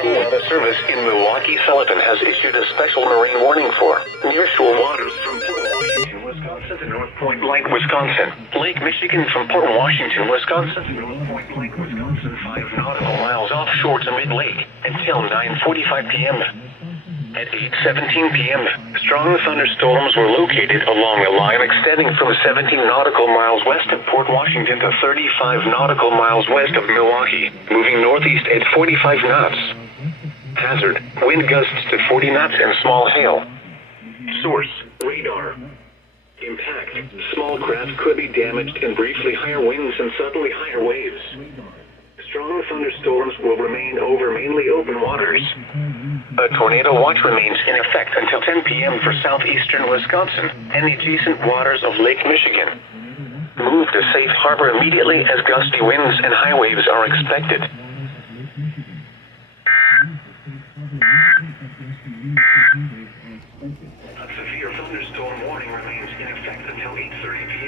National Weather Service in Milwaukee-Sullivan has issued a special marine warning for nearshore waters from Port Washington, Wisconsin to North Point Lake, Wisconsin. Lake Michigan from Port Washington, Wisconsin to North Point Lake, Wisconsin, 5 nautical miles offshore to mid-lake until 9:45 p.m. At 8:17 p.m., strong thunderstorms were located along a line extending from 17 nautical miles west of Port Washington to 35 nautical miles west of Milwaukee, moving northeast at 45 knots. Hazard: wind gusts to 40 knots and small hail. Source: radar. Impact: small craft could be damaged and briefly higher winds and suddenly higher waves. Strong thunderstorms will remain over mainly open waters. A tornado watch remains in effect until 10 p.m. for southeastern Wisconsin and the adjacent waters of Lake Michigan. Move to safe harbor immediately as gusty winds and high waves are expected. A severe thunderstorm warning remains in effect until 8:30 p.m.